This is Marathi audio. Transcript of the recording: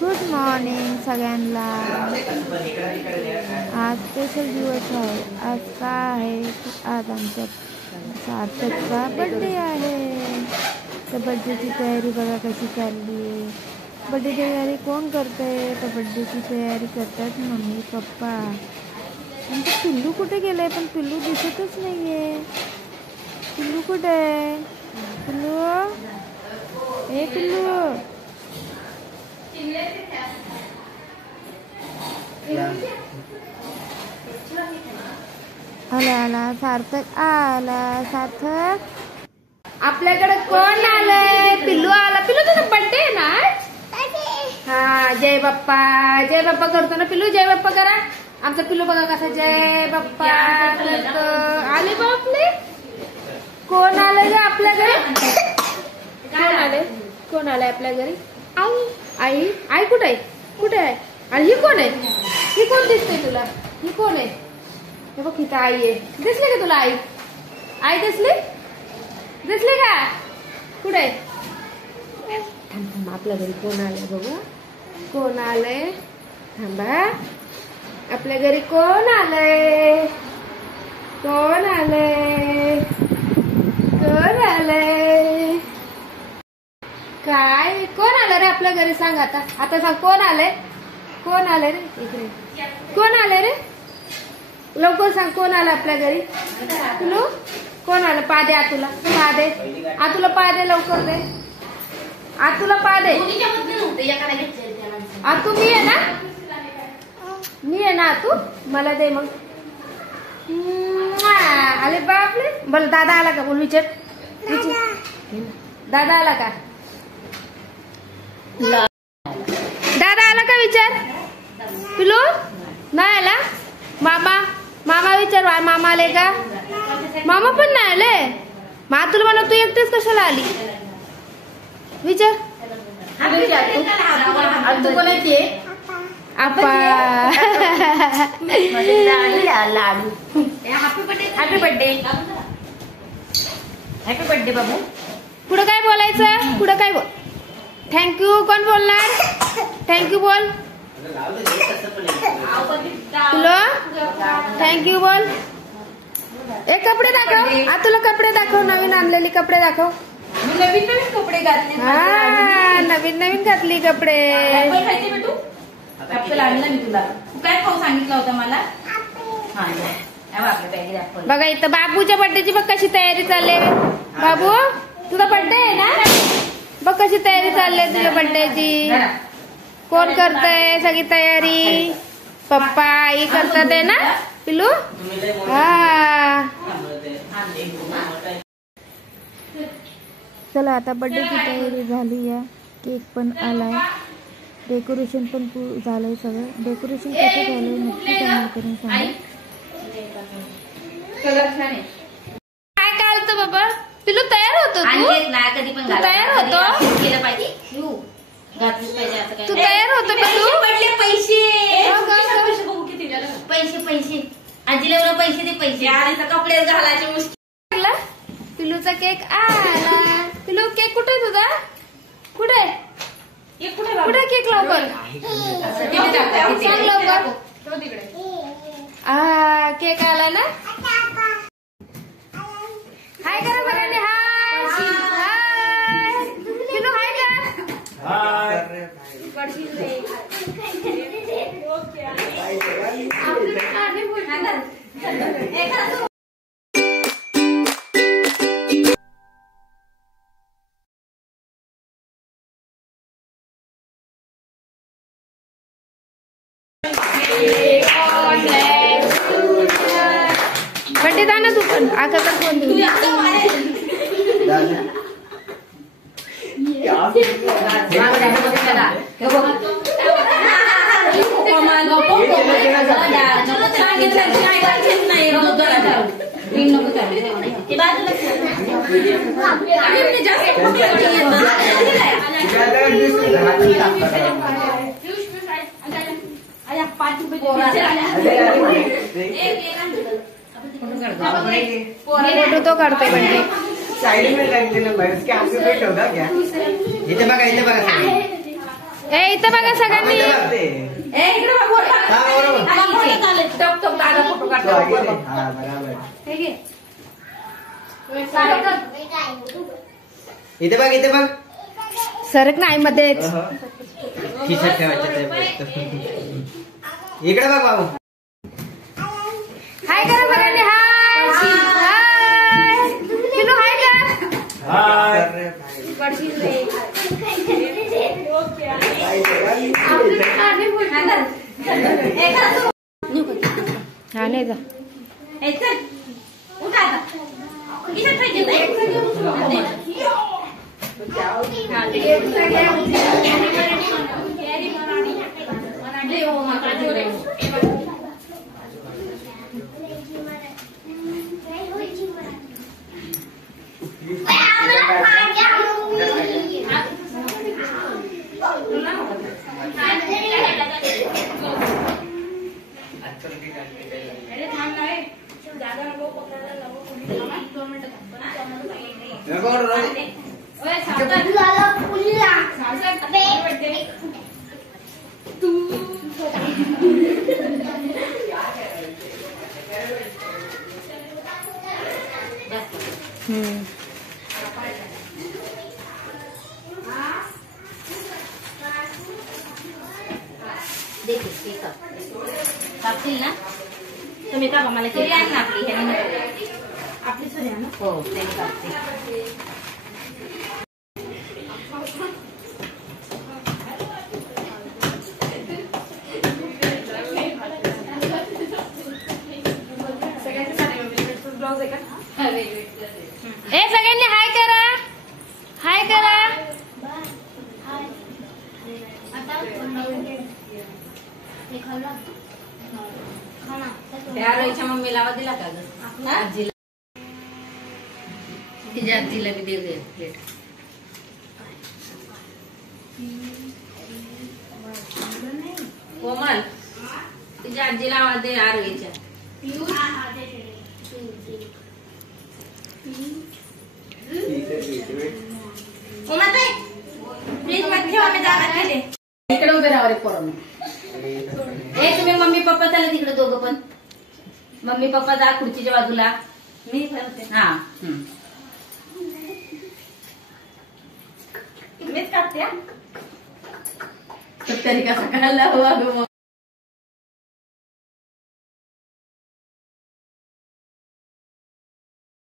गुड मॉर्निंग सगळ्यांना। आज स्पेशल दिवस आहे। आज का आहे? आज आमच्या सार्थकचा बर्थडे आहे। तर बर्थडेची तयारी बघा कशी चालली आहे। बर्थडे तयारी कोण करतंय? तर बर्थडेची तयारी करतात मम्मी पप्पा। आमचं पिल्लू कुठे गेलंय? पण पिल्लू दिसतच नाहीये। पिल्लू कुठे आहे? पिल्लू, ए पिल्लू, आला आला सार्थक, आला सार्थक। आपल्याकडे कोण आलंय? पिल्लू आला। पिल्लू तुझा बर्थडे आहे ना? हा, जय बाप्पा, जय बाप्पा करतो ना पिल्लू? जय बाप्पा करा। आमचा पिल्लू बघा कसा जय बाप्पा करतो। आले बापले, कोण आलंय ग आपल्या घरी? कोण आले? कोण आलंय आपल्या घरी? आई, आई, आई कुठे आहे? कुठे आहे? आणि ही कोण आहे? ही कोण दिसते तुला? ही कोण आहे? हे बघ इथं आई आहे। दिसली का तुला आई? आई दिसली? दिसली का? कुठे? थांब थांब, आपल्या घरी कोण आलंय बघू। कोण आलंय? थांबा, आपल्या घरी कोण आलंय? कोण आलंय? कोण आलंय? काय कोण आलं रे आपल्या घरी? सांग आता, आता सांग कोण आलंय? कोण आलंय रे? इकडे कोण आलंय रे? लवकर सांग कोण आलं आपल्या घरी? तुला कोण आलं? पा दे आतुला, पा दे आतुला, पा दे लवकर दे आतुला, पा दे आतू। मी आहे ना? मी आहे ना आतू? मला दे मग। आले बापले, बोल दादा आला का? बोल विचार, दादा आला का? दादा आला का विचार? पिलू नाही आला? मामा, मामा विचार, मामा आले का? मामा पण नाही आले। मग तुला म्हणा तू एकटेच कशाला आली? विचार। तू कोण येते? आपा लाडू। Happy birthday, happy birthday, happy birthday बाबू। पुढं काय बोलायचं? पुढं काय बोल? थँक्यू कोण बोलणार? थँक्यू बोल। तुला थँक्यू बोल। एक कपडे दाखव तुला, कपडे दाखव, नवीन आणलेली कपडे दाखव। नवीन नवीन कपडे घातले। हा, नवीन नवीन घातली कपडे। ऍपल आणलं मी तुला। तू काय खाऊ सांगितलं होतं मला? बघा इथं बाबूच्या बर्थडेची बघ कशी तयारी चालली। बाबू तुझा बर्थडे आहे ना? बघ कशी तयारी चालली तुझ्या बर्थडेची। कोण करतंय सगळी तयारी? पप्पा आई करतात आहे ना पिलू? हा, चला आता बर्थडेची तयारी झाली आहे। केक पण आलाय, डेकोरेशन पण झालंय सगळं। डेकोरेशन कसं झालंय नक्की कमेंट करून सांगा। काय कालतं बाबा? पिलू तयार होतो तू? तयार होतो? तू तयार होतो पिलू? पैसे पैसे आजीला एवढं पैसे दे, पैसे कपडे घालायचे मुश्किल। पिलूचा केक आला। पिलू केक कुठे तुझा? कुठे कुठे केक? लवकर सांग लवकर। केक आला ना? हाय करा बघा। हाय हाय पिलू, हाय का? हाय। बर्थडे जा ना तू पण, आता तर फोन देऊ। फोटो तो काढतो बर्थडे। साइड में रख देना भाई, उसके आगे पे ठेवता क्या? इथे बघा ए इथं बघा सगळ्यांनी ए इकडे बघ, फोटो काढ. हा, बरोबर. हा, फोटो चालेल. टप टप दादा फोटो काढतो. हा, बरोबर. हे घे. इथे बघ इथे बघ. सरक नाही मध्ये खिशात ठेवायचं. इकडे बघ बाबू. हाय करा सगळ्यांनी. हाय हाय पिलू हाय का. हा नाही जा. ए, चल. उठ आता. इथं पाहिजे नाही. कापतील ना तुम्ही का मला केली आहे ना आपली आपली सरी आहे ना हो त्यांनी कापते. ए सगळ्यांनी हाय करा. हाय करा. त्या रोईच्या मम्मीला आवाज दिला का ग आजीला तिच्या आजीला बी देऊ दे प्लेट. कोमल तिच्या आजीला आवाज दे आरोईच्या. प्लीज मत ठेवा मी जागा केले. इकडे उभे राहा रे पोरं. ए तुम्ही मम्मी पप्पा चालले तिकडे दोघं पण. मम्मी पप्पा जा खुर्चीच्या बाजूला. मी हा मीच कापते तरी कसं करायला हवं.